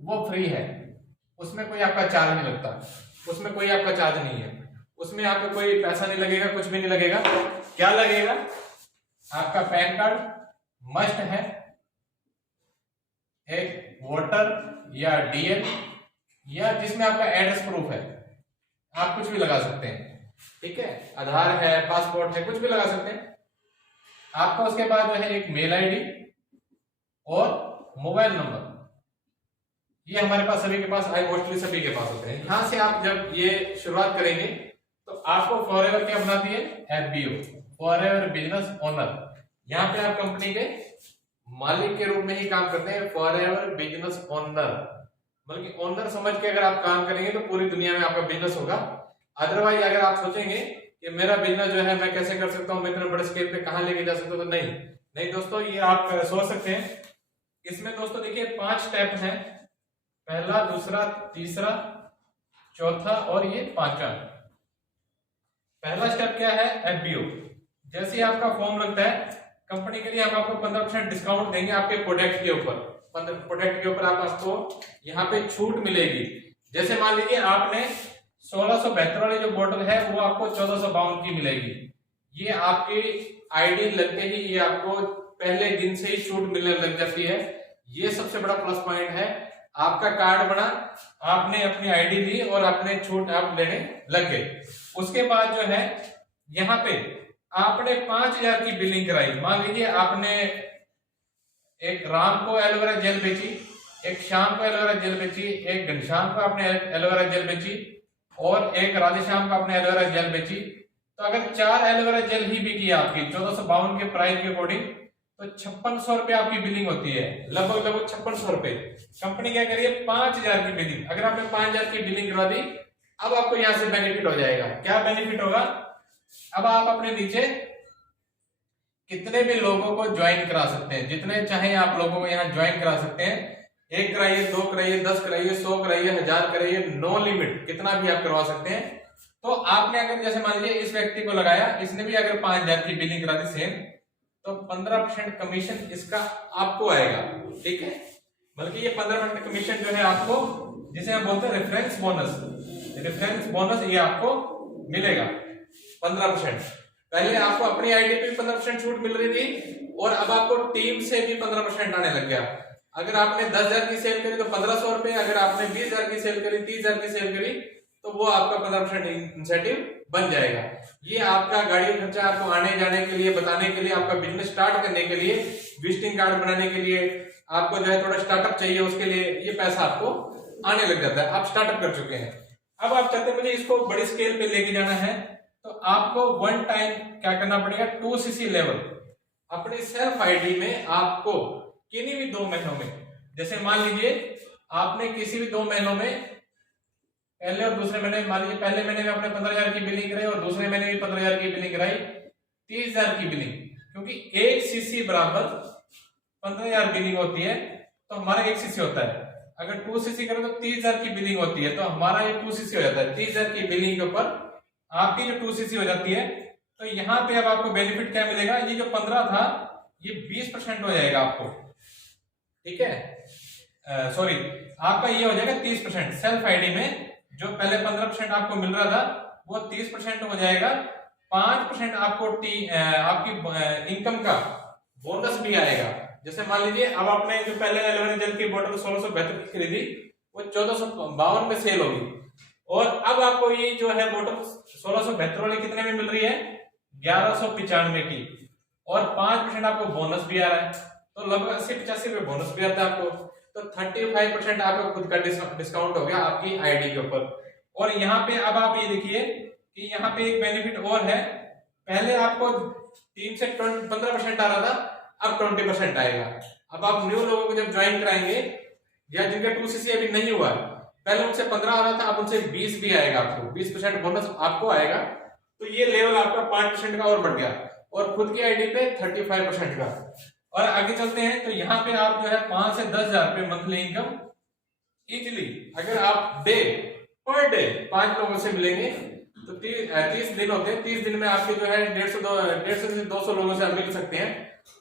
वो फ्री है, उसमें कोई आपका चार्ज नहीं लगता, उसमें कोई आपका चार्ज नहीं है, उसमें आपको कोई पैसा नहीं लगेगा, कुछ भी नहीं लगेगा। क्या लगेगा? आपका पैन कार्ड मस्ट है, एक वोटर या डीएल या जिसमें आपका एड्रेस प्रूफ है, आप कुछ भी लगा सकते हैं, ठीक है, आधार है, पासपोर्ट है, कुछ भी लगा सकते हैं। आपका उसके बाद जो है एक मेल आईडी और मोबाइल नंबर, ये हमारे पास सभी के पास, आई मोस्टली सभी के पास होते हैं। यहां से आप जब ये शुरुआत करेंगे तो आपको फॉरएवर क्या बनाती है? FBO, forever business owner. यहाँ पे आप कंपनी के मालिक के रूप में ही काम करते हैं, फॉरएवर बिजनेस ओनर, बल्कि ओनर समझ के अगर आप काम करेंगे तो पूरी दुनिया में आपका बिजनेस होगा। अदरवाइज अगर आप सोचेंगे कि मेरा बिजनेस जो है मैं कैसे कर सकता हूँ, मैं इतने बड़े स्केल पे कहां लेके जा सकता हूँ, तो नहीं दोस्तों, ये आप सोच सकते हैं। इसमें दोस्तों देखिए 5 स्टेप हैं, पहला, दूसरा, तीसरा, चौथा और ये 5वां। पहला स्टेप क्या है? एफबीओ। जैसे ही आपका फॉर्म लगता है कंपनी के लिए, हम आपको 15% डिस्काउंट देंगे आपके प्रोडक्ट के ऊपर। प्रोडक्ट के ऊपर आपको यहाँ पे छूट मिलेगी। जैसे मान लीजिए आपने 1672 वाली जो बोतल है वो आपको 1452 की मिलेगी। ये आपकी आईडी लगते ही ये आपको पहले दिन से ही छूट मिलने लग जाती है। ये सबसे बड़ा प्लस पॉइंट है। आपका कार्ड बना, आपने अपनी आईडी दी और अपने छूट आप लेने लग गए। उसके बाद जो है यहाँ पे आपने 5000 की बिलिंग कराई। मान लीजिए आपने एक राम को एलोवेरा जेल बेची, एक शाम को एलोवेरा जेल बेची, एक घनश्याम को आपने एलोवेरा जेल बेची और एक राधेश्याम को आपने एलोवेरा जेल बेची। तो अगर 4 एलोवेरा जेल ही बिकी आपकी 1452 के प्राइस के अकॉर्डिंग, तो 5600 रुपए आपकी बिलिंग होती है, लगभग 5600 रुपए। कंपनी क्या करिए 5000 की बिलिंग, अगर आपने 5000 की बिलिंग करवा दी, अब आपको यहां से बेनिफिट हो जाएगा। क्या बेनिफिट होगा? अब आप अपने नीचे कितने भी लोगों को ज्वाइन करा सकते हैं, जितने चाहे आप लोगों को यहाँ ज्वाइन करा सकते हैं। 1 कराइए, 2 कराइए, 10 कराइए, 100 कराइए, 1000 कराइए, नो लिमिट, कितना भी आप करवा सकते हैं। तो आपने अगर जैसे मान लीजिए इस व्यक्ति को लगाया, इसने भी अगर 5000 की बिलिंग करा दी सेम, तो 15% कमीशन इसका आपको आएगा, ठीक है। बल्कि ये 15% कमीशन जो है आपको, जिसे हम बोलते हैं रेफरेंस बोनस, रेफरेंस बोनस ये आपको मिलेगा 15%। पहले आपको अपनी आईडी पे 15% छूट मिल रही थी और अब आपको टीम से भी 15% आने लग गया। अगर आपने 10,000 की सेल करी तो 1500 रुपए, अगर आपने 20,000 की सेल करी, 30,000 की सेल करी, तो वो आपका 15% इंसेंटिव बन जाएगा। ये आपका गाड़ी खर्चा, आपको आने जाने के लिए, बताने के लिए, आपका बिजनेस स्टार्ट करने के लिए, विजिटिंग कार्ड बनाने के लिए, आपको जो है थोड़ा स्टार्टअप चाहिए उसके लिए, ये पैसा आपको आने लग जाता है। आप स्टार्टअप कर चुके हैं, अब आप चाहते हैं मुझे इसको बड़ी स्केल पे लेके जाना है, तो आपको वन टाइम क्या करना पड़ेगा? 2cc लेवल अपनी सेल्फ आईडी में आपको किन्हीं भी 2 महीनों में, जैसे मान लीजिए आपने किसी भी 2 महीनों में, पहले और दूसरे महीने, मान लीजिए पहले महीने में आपने 15,000 की बिलिंग कराई और दूसरे महीने में 15,000 की बिलिंग कराई, 30,000 की बिलिंग, क्योंकि 1 cc बराबर 15,000 बिलिंग होती है, तो हमारा 1 cc होता है। अगर 2cc करें तो 30,000 की बिलिंग होती है, तो हमारा ये 2cc हो जाता है। 30,000 की बिलिंग के ऊपर आपकी जो 2cc हो जाती है, तो यहाँ पे अब आपको बेनिफिट क्या मिलेगा? ये जो 15 था ये 20% हो जाएगा आपको, ठीक है। सॉरी, आपका ये हो जाएगा 30%। सेल्फ आईडी में जो पहले 15% आपको मिल रहा था वो 30% हो जाएगा। 5% आपको आपकी इनकम का बोनस भी आएगा। जैसे मान लीजिए अब आपने जो पहले एलोवेरा जेल की बोतल 1672 की खरीदी, वो 1452 में सेल होगी, और अब आपको ये जो है बोतल 1672 वाली कितने में मिल रही है? 1195 की, और 5% आपको बोनस भी आ रहा है, तो लगभग 80-85 रुपए बोनस भी आता है आपको। तो 35% आपका खुद का डिस्काउंट हो गया आपकी आईडी के ऊपर। और यहाँ पे अब आप ये देखिए कि यहाँ पे एक बेनिफिट और है। पहले आपको 3 से 15% आ रहा था, अब 20% आएगा। अब आप न्यू लोगों को जब ज्वाइन कराएंगे या जिनका 2cc अभी नहीं हुआ, पहले उनसे 15 आ रहा था, अब उनसे 20 भी आएगा, आपको 20% बोनस आपको आएगा। तो ये लेवल आपका 5% का और बढ़ गया, और खुद की आईडी पे 35% का। और आगे चलते हैं तो यहाँ पे आप जो है 5 से 10,000 रुपए मंथली इनकम इजिली, अगर आप पर डे 5 लोगों से मिलेंगे तो 30 दिन होते हैं, 30 दिन में आपके जो है 150 से 200 लोगों से आप मिल सकते हैं।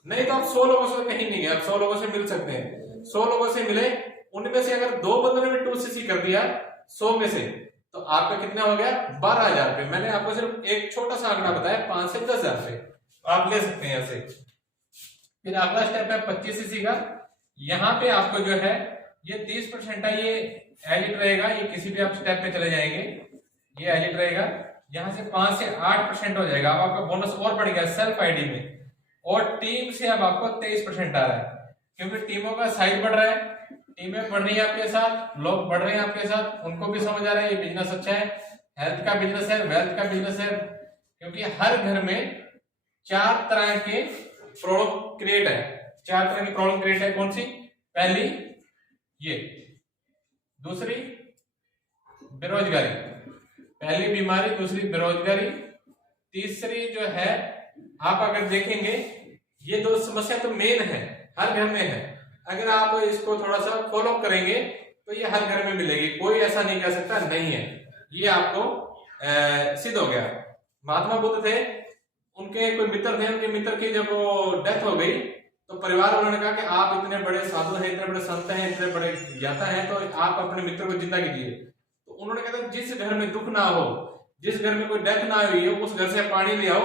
नहीं तो आप 100 लोगों से कहीं नहीं गए, आप 100 लोगों से मिल सकते हैं। 100 लोगों से मिले उनमें से अगर 2 बंदों ने भी 2cc कर दिया 100 में से, तो आपका कितना हो गया 12,000 रुपये। मैंने आपको सिर्फ एक छोटा सा आंकड़ा बताया 5 से 10,000 रुपये, आप ले सकते हैं ऐसे। फिर अगला स्टेप है 25cc का। यहाँ पे आपको जो है ये 30% है, ये एलिट रहेगा, ये किसी भी आप स्टेप पे चले जाएंगे ये एलिट रहेगा। यहाँ से 5 से 8% हो जाएगा। अब आपका बोनस और बढ़ गया सेल्फ आईडी में, और टीम से अब आपको 23% आ रहा है, क्योंकि टीमों का साइज बढ़ रहा है, टीमें बढ़ रही है आपके साथ, लोग बढ़ रहे हैं आपके साथ, उनको भी समझ आ रहा है ये बिजनेस अच्छा है, हेल्थ का बिजनेस है, वेल्थ का बिजनेस है। क्योंकि हर घर में 4 तरह के प्रॉब्लम क्रिएट है, 4 तरह की प्रॉब्लम क्रिएट है। कौन सी? पहली ये, दूसरी बेरोजगारी, पहली बीमारी, दूसरी बेरोजगारी, तीसरी जो है आप अगर देखेंगे ये 2 समस्या तो मेन है, हर घर में है। अगर आप इसको थोड़ा सा फॉलो करेंगे तो ये हर घर में मिलेगी, कोई ऐसा नहीं कह सकता नहीं है। ये आपको सिद्ध हो गया। महात्मा बुद्ध थे, उनके कोई मित्र थे, उनके मित्र की जब वो डेथ हो गई तो परिवार वालों ने कहा कि आप इतने बड़े साधु हैं, इतने बड़े संत हैं, इतने बड़े ज्ञाता हैं, तो आप अपने मित्र को जिंदा कीजिए। तो उन्होंने कहा जिस घर में दुख ना हो, जिस घर में कोई डेथ ना हुई हो, उस घर से पानी ले आओ,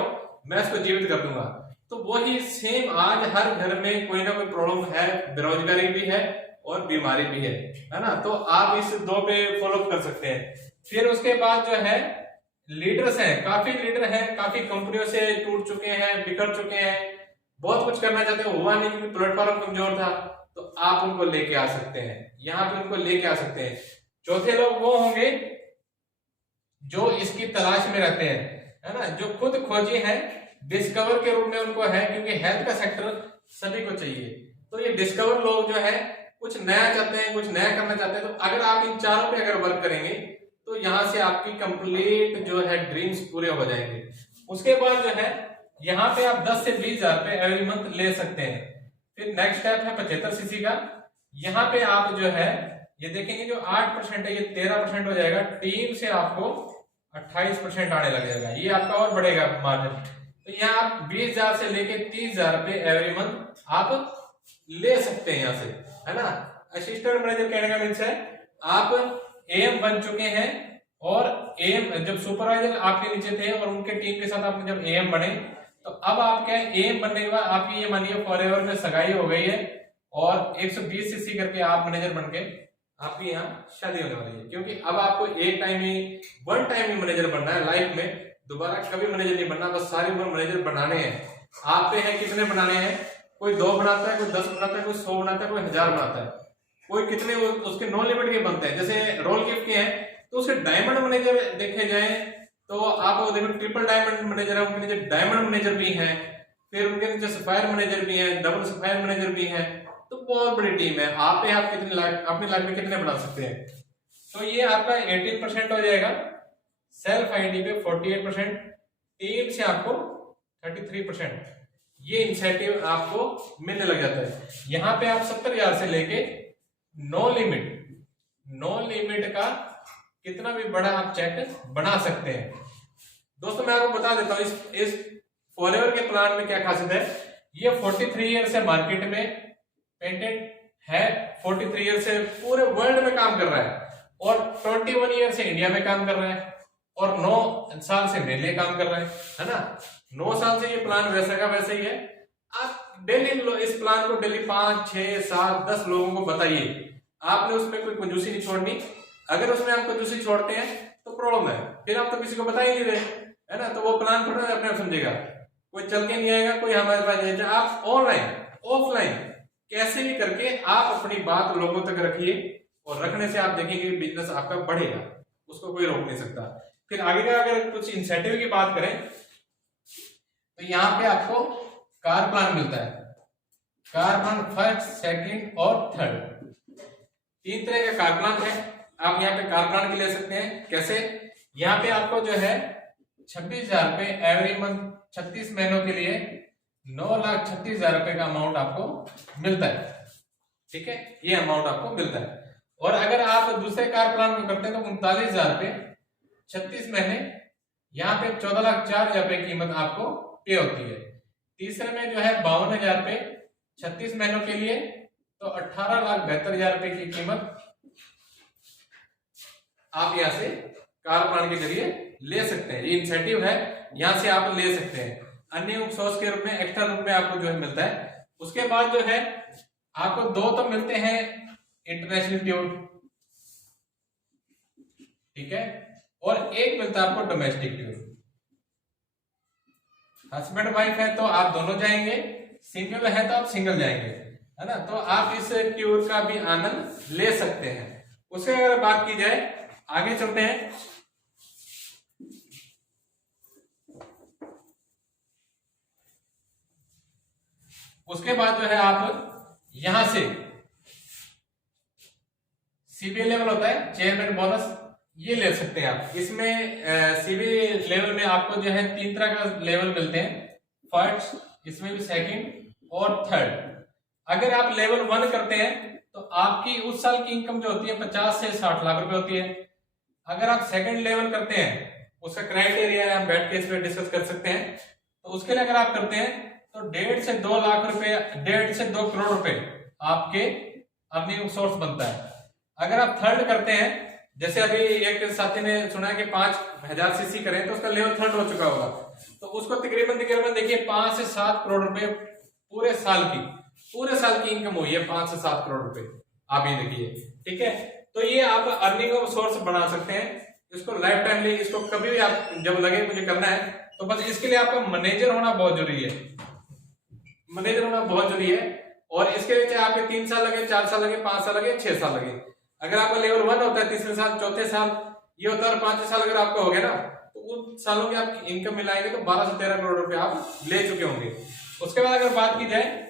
मैं इसको जीवित कर दूंगा। तो वही सेम आज हर घर में कोई ना कोई प्रॉब्लम है, बेरोजगारी भी है और बीमारी भी है ना। तो आप इस 2 पे फॉलो कर सकते हैं। फिर उसके बाद जो है लीडर्स हैं, काफी लीडर हैं, काफी कंपनियों से टूट चुके हैं, बिखर चुके हैं, बहुत कुछ करना चाहते हैं, हुआ नहीं क्योंकि प्लेटफॉर्म कमजोर था, तो आप उनको लेके आ सकते हैं, यहाँ पे उनको लेके आ सकते हैं। चौथे लोग वो होंगे जो इसकी तलाश में रहते हैं, है ना, जो खुद खोजी है, डिस्कवर के रूप में उनको है, क्योंकि हेल्थ का सेक्टर सभी को चाहिए। तो ये डिस्कवर लोग जो है कुछ नया चाहते हैं, कुछ नया करना चाहते हैं। तो अगर आप इन चारों पे अगर वर्क करेंगे तो यहां से आपकी कंप्लीट जो है ड्रीम्स पूरे हो जाएंगे। उसके बाद जो है यहाँ पे आप 10 से 20,000 रुपए एवरी मंथ ले सकते हैं। फिर नेक्स्ट स्टेप है 75cc का। यहाँ पे आप जो है ये देखेंगे जो 8% है ये 13% हो जाएगा, टीम से आपको 28% आने लग जाएगा, ये आपका और बढ़ेगा मार्जिन। तो यहाँ आप 20,000 से लेके 30,000 रुपए एवरी मंथ आप ले सकते हैं यहाँ से, है ना। असिस्टेंट मैनेजर कहने का मीन्स है आप एएम बन चुके हैं, और एएम जब सुपरवाइजर आपके नीचे थे और उनके टीम के साथ आपने जब एएम बने, तो अब आप क्या एएम बनने के बाद आपकी ये मानिए फॉरएवर में सगाई हो गई है, और 120cc करके आप मैनेजर बन के आपकी यहाँ शादी होने वाली है। क्योंकि अब आपको एक टाइम ही, वन टाइम ही मैनेजर बनना है लाइफ में, दोबारा कभी मैनेजर नहीं बनना, बस सारी उम्र मैनेजर बनाने हैं। आप पे है कितने बनाने हैं, कोई 2 बनाता है, कोई 10 बनाता है, कोई 100 बनाता है, कोई 1000 बनाता है, कोई कितने उसके नो लिमिट के बनते हैं। जैसे रोल गिफ्ट के हैं तो उसके डायमंड मैनेजर देखे जाए तो आप वो देखो ट्रिपल डायमंड मैनेजर है, उनके नीचे डायमंड मैनेजर भी हैं, फिर उनके नीचे सफायर मैनेजर भी हैं, डबल सफायर मैनेजर भी हैं। तो बहुत बड़ी टीम है। आप कितने लाइफ अपनी लाइफ में कितने बना सकते हैं। तो ये आपका 18% हो जाएगा, सेल्फ आईडी पे 48%, टीम से आपको 33%, ये इंसेंटिव आपको मिलने लग जाता है। यहाँ पे आप 70,000 से लेके नो लिमिट का कितना भी बड़ा आप चेक बना सकते हैं। दोस्तों मैं आपको बता देता हूँ इस फॉरएवर के प्लान में क्या खासियत है। ये 43 ईयर से मार्केट में पेटेंट है, 43 ईयर से पूरे वर्ल्ड में काम कर रहा है, और 21 ईयर से इंडिया में काम कर रहा है, और 9 साल से मेरे लिए काम कर रहा है ना। 9 साल से ये प्लान वैसा का वैसा ही है। आप डेली इस प्लान को डेली 5, 6, 7, 10 लोगों को बताइए। आपने उसमें कोई कंजूसी नहीं छोड़नी। अगर उसमें आप कंजूसी छोड़ते हैं तो प्रॉब्लम है, फिर आप तो किसी को बता ही नहीं रहे, है ना। तो वो प्लान थोड़ा अपने आप समझेगा, कोई चल के नहीं आएगा, कोई हमारे पास नहीं। आप ऑनलाइन ऑफलाइन कैसे भी करके आप अपनी बात लोगों तक रखिए, और रखने से आप देखेंगे बिजनेस आपका बढ़ेगा, उसको कोई रोक नहीं सकता। फिर आगे का अगर कुछ इंसेंटिव की बात करें तो यहाँ पे आपको कार प्लान मिलता है। कार प्लान फर्स्ट, सेकंड और थर्ड, 3 तरह का कार प्लान है। आप यहाँ पे कार प्लान के ले सकते हैं। कैसे? यहाँ पे आपको जो है 26,000 रुपए एवरी मंथ 36 महीनों के लिए 9,36,000 रुपए का अमाउंट आपको मिलता है। ठीक है, ये अमाउंट आपको मिलता है। और अगर आप दूसरे कार प्लान को करते हैं तो 39,000 रुपए 36 महीने, यहाँ पे 14,04,000 रुपए कीमत आपको पे होती है। तीसरे में जो है 52,000 रुपए 36 महीनों के लिए तो 18,72,000 रुपए की कीमत आप यहाँ से कार प्लान के जरिए ले सकते हैं। ये इंसेंटिव है, यहाँ से आप ले सकते हैं। अन्य सोर्स के रूप में, एक्स्ट्रा रूप में आपको जो है मिलता है। उसके बाद जो है आपको 2 तो मिलते हैं इंटरनेशनल टूर, ठीक है, और 1 मिलता है आपको डोमेस्टिक टूर। हस्बैंड वाइफ है तो आप दोनों जाएंगे, सिंगल है तो आप सिंगल जाएंगे, है ना। तो आप इस टूर का भी आनंद ले सकते हैं। उसके अगर बात की जाए, आगे चलते हैं। उसके बाद जो है आप यहां से सीबी लेवल होता है, चेयरमैन बोनस, ये ले सकते हैं आप। इसमें सीबी लेवल में आपको जो है 3 तरह का लेवल मिलते हैं, फर्स्ट, इसमें भी सेकंड और थर्ड। अगर आप लेवल 1 करते हैं तो आपकी उस साल की इनकम जो होती है 50 से 60 लाख रुपए होती है। अगर आप सेकंड लेवल करते हैं, उसका क्राइटेरिया हम बैठ के इसमें डिस्कस कर सकते हैं। तो उसके लिए अगर आप करते हैं तो 1.5 से 2 लाख रुपए, 1.5 से 2 करोड़ रुपए आपके अर्निंग सोर्स बनता है। अगर आप थर्ड करते हैं, जैसे अभी एक साथी ने सुना है कि 5000 सीसी करें तो उसका लेवल थर्ड हो चुका होगा, तो उसको तकरीबन देखिए 5 से 7 करोड़ रुपए पूरे साल की इनकम हुई है, 5 से 7 करोड़ रुपए, आप ये देखिए, ठीक है। तो ये आप अर्निंग ऑफ सोर्स बना सकते हैं। इसको लाइफ टाइम लिए, इसको कभी भी आप जब लगे मुझे करना है, तो बस इसके लिए आपका मैनेजर होना बहुत जरूरी है, मैनेजर होना बहुत जरूरी है। और इसके लिए चाहे आपके 3 साल लगे, 4 साल लगे, 5 साल लगे, 6 साल लगे। अगर आपका लेवल 1 होता है 3रे साल, 4थे साल ये होता है, और 5वें साल अगर आपका हो गया ना, तो उन सालों की आप इनकम मिलाएंगे तो 12 से 13 करोड़ रुपए आप ले चुके होंगे। उसके बाद अगर बात की जाए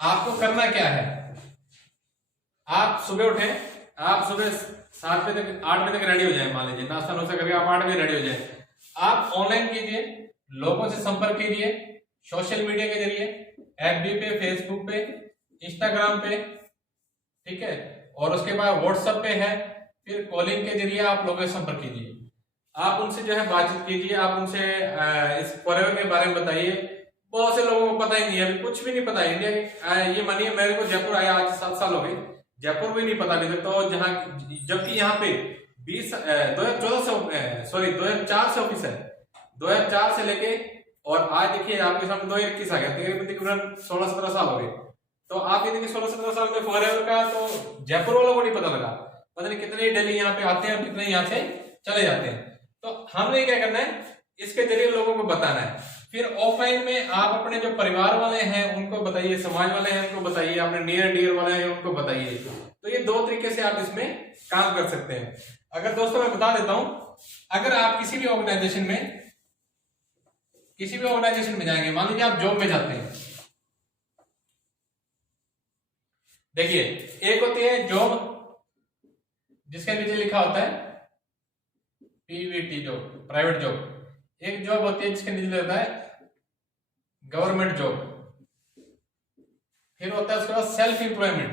आपको करना क्या है, आप सुबह उठे, आप सुबह 7 बजे तक, 8 बजे तक रेडी हो जाए, मान लीजिए नाश्ता नुस्ता करके आप 8 बजे रेडी हो जाए। आप ऑनलाइन कीजिए, लोगों से संपर्क कीजिए, सोशल मीडिया के जरिए, एफबी पे, फेसबुक पे, इंस्टाग्राम पे, ठीक है, और उसके बाद व्हाट्सएप पे है, फिर कॉलिंग के जरिए आप लोगों से संपर्क कीजिए। आप उनसे जो है बातचीत कीजिए, आप उनसे इस फॉरएवर के बारे में बताइए। बहुत से लोगों को पता ही नहीं है, अभी कुछ भी नहीं पता इंडिया के। ये मानिए मेरे को जयपुर आया आज 7 साल हो गए, जयपुर भी नहीं पता अभी तक। तो जहां, जबकि यहाँ पे 2004 से ऑफिस है, 2004 से लेके और आज देखिए आपके सामने 2021 आ गया, तकरीबन 16-17 साल हो गए। तो आप ये देखिए 16-17 साल में फॉरएवर का तो जयपुर वालों को नहीं पता लगा, पता नहीं कितने डेली यहाँ पे आते हैं और कितने यहाँ से चले जाते हैं। तो हमने क्या करना है, इसके जरिए लोगों को बताना है। फिर ऑफलाइन में आप अपने जो परिवार वाले हैं उनको बताइए, समाज वाले हैं उनको बताइए, अपने नियर डियर वाले हैं उनको बताइए। तो ये 2 तरीके से आप इसमें काम कर सकते हैं। अगर दोस्तों मैं बता देता हूं, अगर आप किसी भी ऑर्गेनाइजेशन में जाएंगे, मान लीजिए आप जॉब में जाते हैं, देखिए एक होती है जॉब जिसके नीचे लिखा होता है पीवीटी जॉब, प्राइवेट जॉब। एक जॉब होती है जिसके नीचे लिखा है गवर्नमेंट जॉब। फिर होता है उसके बाद सेल्फ एम्प्लॉयमेंट,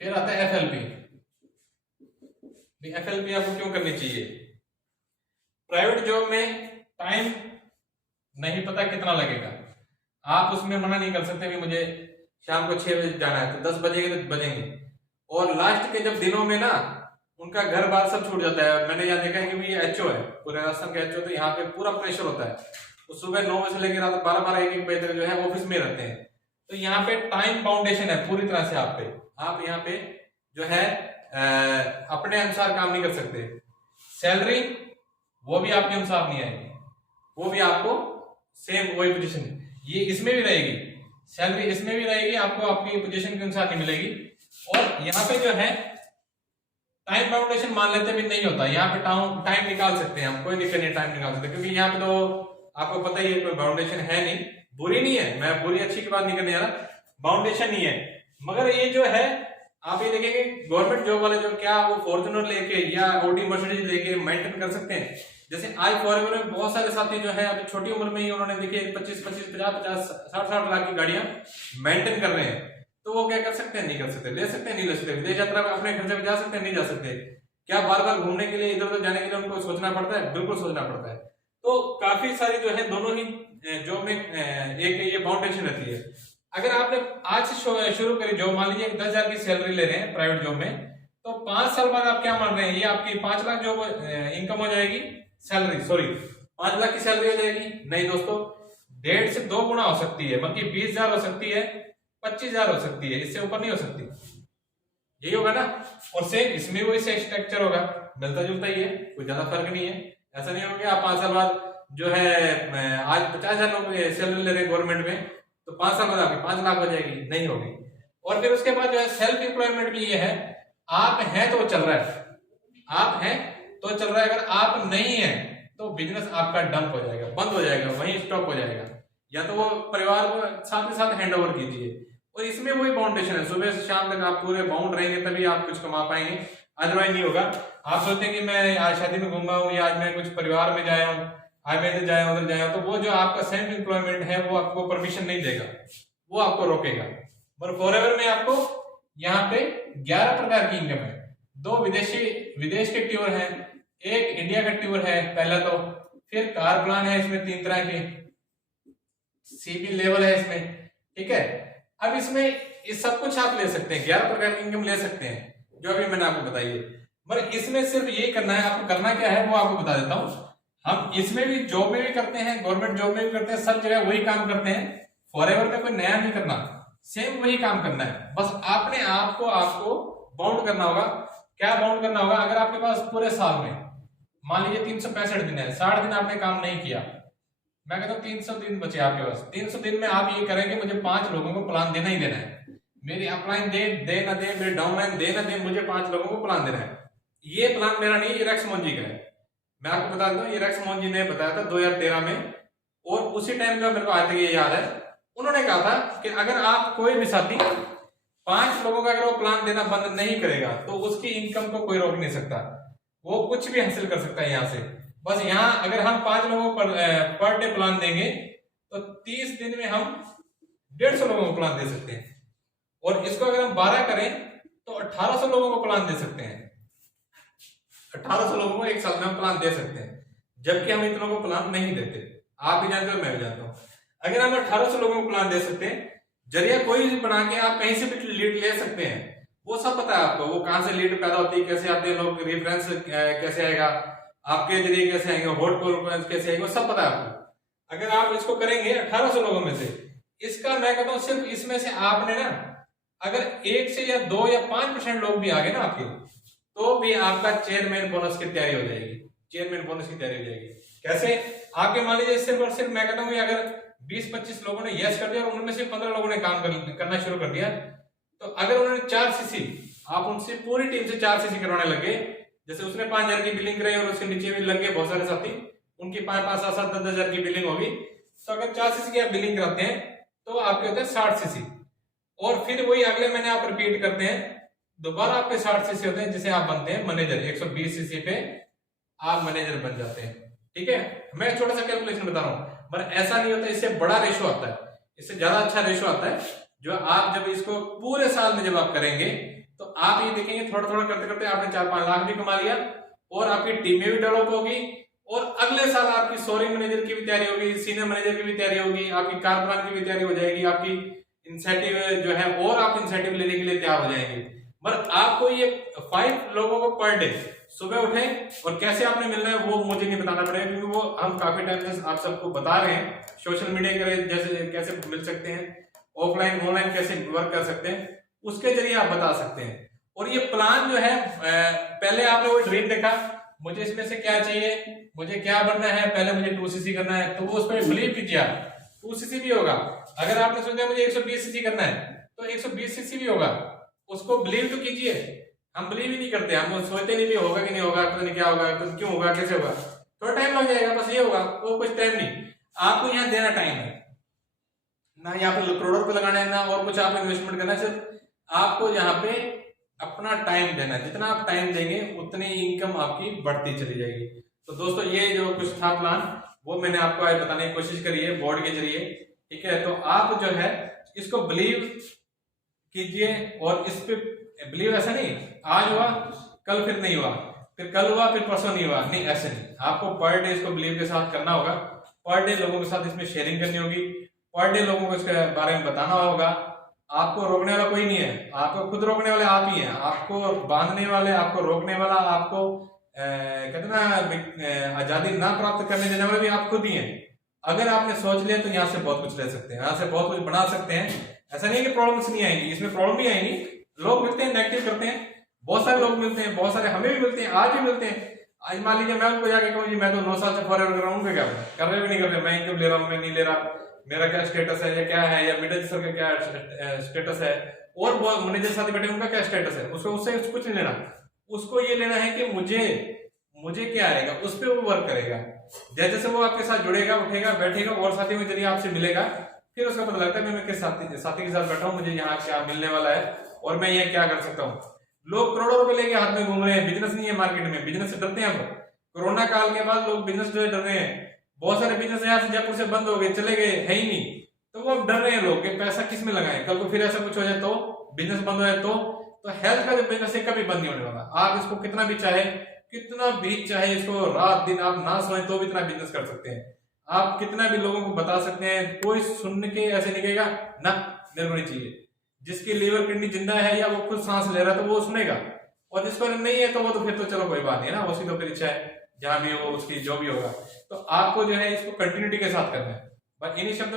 फिर आता है एफएलपी। एफएलपी आपको क्यों करनी चाहिए? प्राइवेट जॉब में टाइम नहीं पता कितना लगेगा, आप उसमें मना नहीं कर सकते भी मुझे शाम को 6 बजे जाना है, तो 10 बजेंगे तो बजेंगे। और लास्ट के जब दिनों में ना उनका घर बार सब छूट जाता है। मैंने यहाँ देखा है कि ये एचओ है, पूरे राजस्थान का एचओ, तो यहाँ पे पूरा प्रेशर होता है। तो सुबह 9 बजे से लेकर रात 12-1 बजे तक जो है ऑफिस में रहते हैं। तो यहाँ पे टाइम बाउंडेशन है पूरी तरह से आप यहाँ पे जो है अपने अनुसार काम नहीं कर सकते। सैलरी वो भी आपके अनुसार नहीं आएगी, वो भी आपको सेम वही पोजीशन, ये इसमें भी रहेगी, सैलरी इसमें भी रहेगी, आपको आपकी पोजीशन के अनुसार नहीं मिलेगी। और यहाँ पे जो है टाइम बाउंडेशन मान लेते भी नहीं होता, यहाँ पे टाइम निकाल सकते हैं हम, कोई दिक्कत नहीं, टाइम निकाल सकते हैं, क्योंकि यहाँ पे तो आपको पता ही है कोई बाउंडेशन है नहीं। बुरी नहीं है, मैं बुरी अच्छी की बात नहीं करने जा रहा, बाउंडेशन नहीं है। मगर ये जो है आप ये देखेंगे गवर्नमेंट जॉब वाले जो क्या वो फॉर्च्यूनर लेके या ऑडी मर्सिडीज लेके मेंटेन कर सकते हैं। जैसे आई फॉरएवर में बहुत सारे साथी जो है अभी छोटी उम्र में ही उन्होंने देखिए 25, 50, 60 लाख की गाड़ियां मेंटेन कर रहे हैं। तो वो क्या कर सकते हैं? नहीं कर सकते। ले सकते हैं? नहीं ले सकते। विदेश यात्रा में अपने खर्चे पे जा सकते हैं? नहीं जा सकते। क्या बार बार घूमने के लिए इधर उधर जाने के लिए उनको सोचना पड़ता है? बिल्कुल सोचना पड़ता है। तो काफी सारी जो है दोनों ही जॉब में एक ये बाउंडेशन रहती है। अगर आपने आज से शुरू करी जॉब, मान लीजिए 10,000 की सैलरी ले रहे हैं प्राइवेट जॉब में, तो 5 साल बाद आप क्या मान रहे हैं, ये आपकी 5 लाख जॉब इनकम हो जाएगी, सैलरी, सॉरी 5 लाख की सैलरी हो जाएगी? नहीं दोस्तों, 1.5 से 2 गुना हो सकती है, मतलब 20,000 हो सकती है, 25,000 हो सकती है, इससे ऊपर नहीं हो सकती। यही होगा ना। और सेम इसमें वही से स्ट्रक्चर होगा, मिलता जुलता ही है, कोई ज्यादा फर्क नहीं है। ऐसा नहीं होगा आप 5 साल बाद जो है आज 50,000 लोग सैलरी ले रहे हैं गवर्नमेंट में, तो 5 साल बाद आपकी 5 लाख हो जाएगी, नहीं होगी। और फिर उसके बाद जो है सेल्फ एम्प्लॉयमेंट भी ये है, आप हैं तो चल रहा है, आप हैं तो चल रहा है, अगर आप नहीं है तो बिजनेस आपका डंप हो जाएगा, बंद हो जाएगा, वहीं स्टॉप हो जाएगा, या तो वो परिवार को साथ में साथ हैंड ओवर कीजिए। और इसमें वही बाउंडेशन है, सुबह से शाम तक आप पूरे बाउंड रहेंगे तभी आप कुछ कमा पाएंगे, अदरवाइज नहीं होगा। आप सोचते हैं कि मैं आज शादी में घूमा हूँ, या आज मैं कुछ परिवार में जाया हूँ, आज मैं इधर जाया उधर जाया, तो वो जो आपका सेल्फ एम्प्लॉयमेंट है वो आपको परमिशन नहीं देगा, वो आपको रोकेगा। पर फॉरएवर में आपको यहाँ पे 11 प्रकार की इनकम है। 2 विदेश के ट्यूर हैं, एक इंडिया का ट्यूर है पहला, तो फिर कार प्लान है, इसमें 3 तरह के सीबी लेवल है इसमें, ठीक है। अब इसमें इस सब कुछ आप ले सकते हैं, 11 प्रकार की इनकम ले सकते हैं, जो अभी मैंने आपको बताई है। मगर इसमें सिर्फ ये करना है, आपको करना क्या है वो आपको बता देता हूँ। हम इसमें भी जॉब में भी करते हैं, गवर्नमेंट जॉब में भी करते हैं, सब जगह वही काम करते हैं, फॉरएवर में कोई नया नहीं करना, सेम वही काम करना है। बस आपने आपको बाउंड करना होगा। क्या बाउंड करना होगा? अगर आपके पास पूरे साल में मान लीजिए 365 दिन है, 60 दिन आपने काम नहीं किया, मैं कहता हूँ 300 दिन बचे आपके पास। 300 दिन में आप ये करेंगे, मुझे 5 लोगों को प्लान देना ही देना है, मेरी अपलाइन दे ना दे, मेरे डाउनलाइन दे ना दे, मुझे 5 लोगों को प्लान देना है। ये प्लान मेरा नहीं, ये रेक्स मोंजी का है। मैं आपको बता दूं, ये रेक्स मोंजी ने बताया था 2013 में, और उसी टाइम का मेरे को आज तक ये याद है, उन्होंने कहा था कि अगर आप कोई भी साथी 5 लोगों का अगर वो प्लान देना बंद नहीं करेगा तो उसकी इनकम को कोई रोक नहीं सकता, वो कुछ भी हासिल कर सकता है यहाँ से। बस यहाँ अगर हम 5 लोगों को पर डे प्लान देंगे तो 30 दिन में हम 150 लोगों को प्लान दे सकते हैं, और इसको अगर हम 12 करें तो 1800 लोगों को प्लान दे सकते हैं। 1800 लोगों को एक साल में हम प्लान दे सकते हैं, जबकि हम इतनों को प्लान नहीं देते। आप भी जानते हो, मैं भी जानता हूं। अगर हम 1800 लोगों को प्लान दे सकते हैं, जरिया कोई भी बना के आप कहीं से भी लीड ले सकते हैं, वो सब पता है आपको, वो कहां से लीड पैदा होती है, कैसे आते हैं लोग, रेफरेंस कैसे आएगा, आपके जरिए कैसे आएंगे, हॉट कॉल कैसे आएंगे, वो सब पता है आपको। अगर आप इसको करेंगे 1800 लोगों में से, इसका मैं कहता हूं सिर्फ इसमें से आपने ना अगर 1 से या 2 या 5% लोग भी आ गए ना आपके, तो भी आपका चेयरमैन बोनस की तैयारी हो जाएगी, चेयरमैन बोनस की तैयारी हो जाएगी। कैसे? आपके मान लीजिए सिर्फ और सिर्फ मैं कहता हूँ अगर 20-25 लोगों ने यस कर दिया और उनमें से 15 लोगों ने काम करना शुरू कर दिया, तो अगर उन्होंने 4 सीसी, आप उनसे पूरी टीम से 4 सीसी करवाने लगे, जैसे उसने 5,000 की बिलिंग कराई और उसके नीचे भी लग गए बहुत सारे साथी, उनकी 5-5, 7-7, 10,000 की बिलिंग होगी, तो अगर 4 सीसी की आप बिलिंग कराते हैं तो आपके होते हैं 60 सीसी, और फिर वही अगले महीने आप रिपीट करते हैं, दोबारा आपके 60 सीसी होते हैं, जिसे आप बनते हैं मैनेजर। 120 सीसी पे आप मैनेजर बन जाते हैं, ठीक है। मैं छोटा सा कैलकुलेशन बता रहा हूं, पर ऐसा नहीं होता, इससे बड़ा रेशो आता है, इससे ज्यादा अच्छा रेशो आता है, जो आप जब इसको पूरे साल में जब आप करेंगे तो आप ये देखेंगे थोड़ा थोड़ा करते करते आपने 4-5 लाख भी कमा लिया, और आपकी टीम में भी डेवलप होगी, और अगले साल आपकी सोरिंग मैनेजर की भी तैयारी होगी, सीनियर मैनेजर की भी तैयारी होगी, आपकी कार प्लान की भी तैयारी हो जाएगी, आपकी इंसेंटिव जो है और आप इंसेंटिव लेने के लिए तैयार हो जाएंगे। पर आपको ये 5 लोगों को पर डे सुबह उठे और कैसे आपने मिलना है वो मुझे नहीं बताना पड़ेगा, क्योंकि वो हम काफी टाइम से आप सबको बता रहे हैं, सोशल मीडिया के जैसे कैसे मिल सकते हैं, ऑफलाइन ऑनलाइन कैसे वर्क कर सकते हैं, उसके जरिए आप बता सकते हैं। और ये प्लान जो है, पहले आपने वो ड्रीम देखा, मुझे इसमें से क्या चाहिए, मुझे क्या बनना है, पहले मुझे 2cc करना है, तो वो उस पर बिलीव कीजिए आप, 2cc भी होगा। अगर आपने सोचा मुझे 120cc करना है तो 120cc भी होगा, उसको बिलीव तो कीजिए। हम बिलीव ही नहीं करते, हम सोचते नहीं भी होगा कि नहीं होगा, पता नहीं क्या होगा, तो क्यों होगा, कैसे होगा, थोड़ा टाइम लग जाएगा, बस ये होगा, वो कुछ टाइम नहीं, आपको यहाँ देना टाइम है ना, यहाँ पे करोड़ों रुपए लगाना है ना और कुछ आप इन्वेस्टमेंट करना है, सिर्फ आपको यहाँ पे अपना टाइम देना है, जितना आप टाइम देंगे उतनी इनकम आपकी बढ़ती चली जाएगी। तो दोस्तों ये जो कुछ था प्लान, वो मैंने आपको आज बताने की कोशिश करी है बोर्ड के जरिए, ठीक है। तो आप जो है इसको बिलीव कीजिए, और इस पे बिलीव ऐसा नहीं आज हुआ कल फिर नहीं हुआ, फिर कल हुआ, फिर परसों नहीं हुआ, नहीं ऐसे नहीं। आपको पर डे इसको बिलीव के साथ करना होगा, पर डे लोगों के साथ इसमें शेयरिंग करनी होगी, पर डे लोगों को इसके बारे में बताना होगा। आपको रोकने वाला कोई नहीं है, आपको खुद रोकने वाले आप ही हैं। आपको बांधने वाले, आपको रोकने वाला, आपको कहते ना आजादी ना प्राप्त करने देने वाले भी आप खुद ही हैं। अगर आपने सोच लिया तो यहाँ से बहुत कुछ ले सकते हैं, यहाँ से बहुत कुछ बना सकते हैं। ऐसा नहीं कि प्रॉब्लम्स नहीं आएंगी, इसमें प्रॉब्लम भी आएंगी। लोग मिलते हैं, नेगेटिव करते हैं, बहुत सारे लोग मिलते हैं, बहुत सारे हमें भी मिलते हैं, आज भी मिलते हैं। आज मान लीजिए मैं उनको जाके कहूँ जी मैं तो 9 साल से फॉरएवर कर रहा हूँ, उनका क्या कर रहे भी नहीं कर रहे, मैं इनकम ले रहा हूँ, मैं नहीं ले रहा, मेरा क्या स्टेटस है या क्या है, या मिडिल सर का क्या स्टेटस है, और मैनेजर साथ बैठे उनका क्या स्टेटस है, उसको उससे कुछ नहीं लेना। उसको ये लेना है कि मुझे क्या आएगा, उस पर वो वर्क करेगा। जैसे जैसे वो आपके साथ जुड़ेगा, उठेगा, बैठेगा, और साथियों के जरिए आपसे मिलेगा, फिर उसका पता लगता है मैं किस साथी के साथ बैठा हूँ, मुझे यहाँ क्या मिलने वाला है और मैं ये क्या कर सकता हूँ। लोग करोड़ों रुपए लेके हाथ में घूम रहे हैं, बिजनेस नहीं है मार्केट में, बिजनेस से डरते हैं हम। कोरोना काल के बाद लोग बिजनेस जो है डर रहे हैं। बहुत सारे बिजनेस यहाँ से जयपुर से बंद हो गए, चले गए, है ही नहीं, तो वो अब डर रहे हैं लोग कि पैसा किस में लगाएं, कल को फिर ऐसा कुछ हो जाए तो, बिजनेस बंद हो जाए तो हेल्थ का जो बिजनेस है कभी बंद नहीं होने वाला। आप इसको कितना भी चाहे इसको रात दिन आप ना सोए तो भी इतना बिजनेस कर सकते हैं। आप कितना भी लोगों को बता सकते हैं, कोई सुन के ऐसे नहीं कहेगा ना मेरे को नहीं चाहिए। जिसकी लीवर किडनी जिंदा है या वो खुद सांस ले रहा है तो वो सुनेगा, और जिसको नहीं है तो वो तो फिर तो चलो कोई बात नहीं है ना, उसकी तो फिर इच्छा है, जहां भी हो उसकी जो भी होगा। तो आपको जो है इसको कंटिन्यूटी के साथ करना है। बस इन्हीं शब्दों